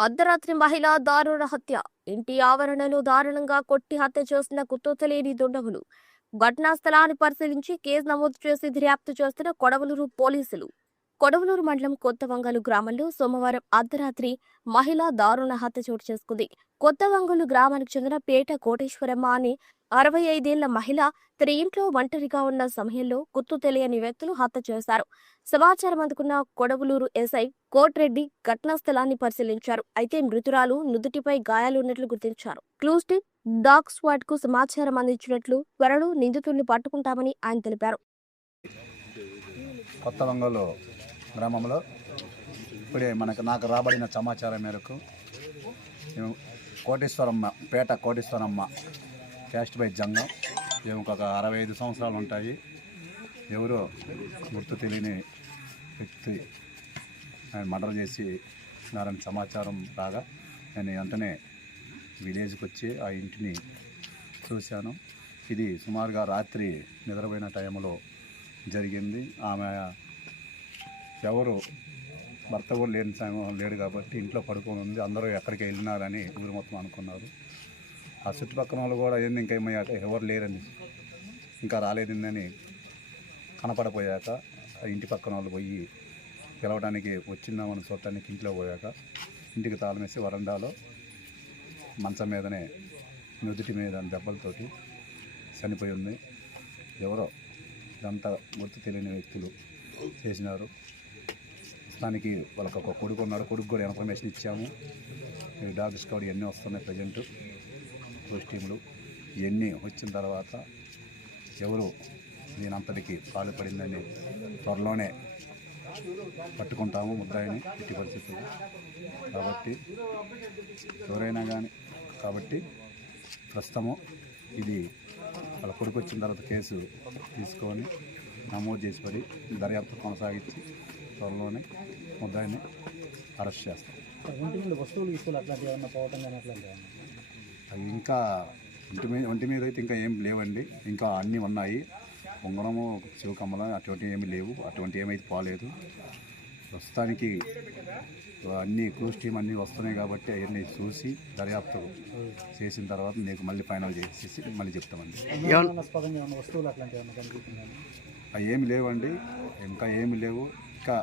అర్ధరాత్రి మహిళ దారుణ హత్య. ఇంటి ఆవరణలో దారుణంగా కొట్టి హత్య చేసిన కుతూతలేని దుండగులు. ఘటనా స్థలాన్ని పరిశీలించి కేసు నమోదు చేసి దర్యాప్తు చేస్తున్న కొడవలూరు పోలీసులు. కొడవలూరు మండలం కొత్తవంగలు గ్రామంలో సోమవారం అర్ధరాత్రి మహిళ దారుణ హత్య చోటు చేసుకుంది. కొత్తవంగలు గ్రామానికి చెందిన పేట కోటేశ్వరమ్మ అని అరవై ఐదేళ్ళ మహిళ తన ఇంట్లో ఒంటరిగా ఉన్న సమయంలో గుర్తు తెలియని వ్యక్తులు హత్య చేశారు. సమాచారం అందుకున్న కొడవలూరు ఎస్ఐ కోట్రెడ్డి ఘటనా స్థలాన్ని పరిశీలించారు. అయితే మృతురాలు నుదుటిపై గాయాలున్నట్లు గుర్తించారు. క్లూస్ట్ డాగ్ స్వాట్కు సమాచారం అందించినట్లు త్వరలో నిందితుల్ని పట్టుకుంటామని ఆయన తెలిపారు. కొత్త గ్రామంలో. ఇప్పుడే మనకు నాకు రాబడిన సమాచారం మేరకు మేము కోటేశ్వరమ్మ పేట కోటేశ్వరమ్మ క్యాస్ట్ బై జంగం. ఈమెకు ఒక అరవై ఐదు సంవత్సరాలు ఉంటాయి. ఎవరో గుర్తు తెలియని వ్యక్తి ఆయన మర్డర్ చేసి నారని సమాచారం రాగా నేను వెంటనే విలేజ్కి వచ్చి ఆ ఇంటిని చూశాను. ఇది సుమారుగా రాత్రి నిద్రపోయిన టైంలో జరిగింది. ఆమె ఎవరు భర్త కూడా లేని సమయం లేడు కాబట్టి ఇంట్లో పడుకొని ఉంది. అందరూ ఎక్కడికి వెళ్ళినారని ఊరు మొత్తం అనుకున్నారు. ఆ చుట్టుపక్కల వాళ్ళు కూడా ఏంది ఇంకా ఏమయ్యాక? ఎవరు లేరని ఇంకా రాలేదని కనపడపోయాక ఆ ఇంటి పక్కన వాళ్ళు పోయి పిలవడానికి వచ్చిందామని చూడటానికి ఇంట్లో పోయాక ఇంటికి తాళమేసి వరండాలో మంచం మీదనే నుదుటి మీద దెబ్బలతోటి చనిపోయి ఉంది. ఎవరో ఇదంతా గుర్తు తెలియని వ్యక్తులు చేసినారు. ప్రస్తుతానికి వాళ్ళకి ఒక కొడుకు ఉన్నాడు. కొడుకు కూడా ఇన్ఫర్మేషన్ ఇచ్చాము. ఈ డాగ్ స్కౌడ్ ఇవన్నీ వస్తున్నాయి ప్రజెంట్ పోలీస్ టీములు ఇవన్నీ వచ్చిన తర్వాత ఎవరు దీనంతటికి పాలు పడిందని త్వరలోనే పట్టుకుంటాము ముద్దాయిని ఇట్టి పరిస్థితులు కాబట్టి ఎవరైనా కానీ కాబట్టి ప్రస్తుతము ఇది వాళ్ళ కొడుకు వచ్చిన తర్వాత కేసు తీసుకొని నమోదు చేసి పడి దర్యాప్తు కొనసాగించి త్వరలోనే ముద్దాయిని అరెస్ట్ చేస్తాం. వస్తువులు అవి ఇంకా ఒంటి మీద ఒంటి మీద అయితే ఇంకా ఏం లేవండి. ఇంకా అన్నీ ఉన్నాయి. ఉంగరము శివకమ్మల అటువంటి ఏమి లేవు. అటువంటి ఏమైతే పోలేదు. ప్రస్తుతానికి అన్ని క్రూజ్ టీమ్ అన్నీ వస్తున్నాయి కాబట్టి అవన్నీ చూసి దర్యాప్తు చేసిన తర్వాత నీకు మళ్ళీ ఫైనల్ చేసేసి మళ్ళీ చెప్తామండి. అవి ఏమి లేవండి. ఇంకా ఏమి లేవు. ఇంకా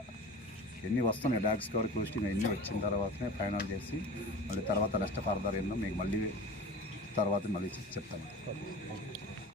ఎన్ని వస్తున్నాయి బ్యాగ్స్ కవర్ క్రూజ్ అన్నీ ఎన్ని వచ్చిన తర్వాతనే ఫైనల్ చేసి మళ్ళీ తర్వాత రెస్ట్ ఫర్దర్ ఏందో మీకు మళ్ళీ తర్వాత మళ్ళీ చెప్తాను.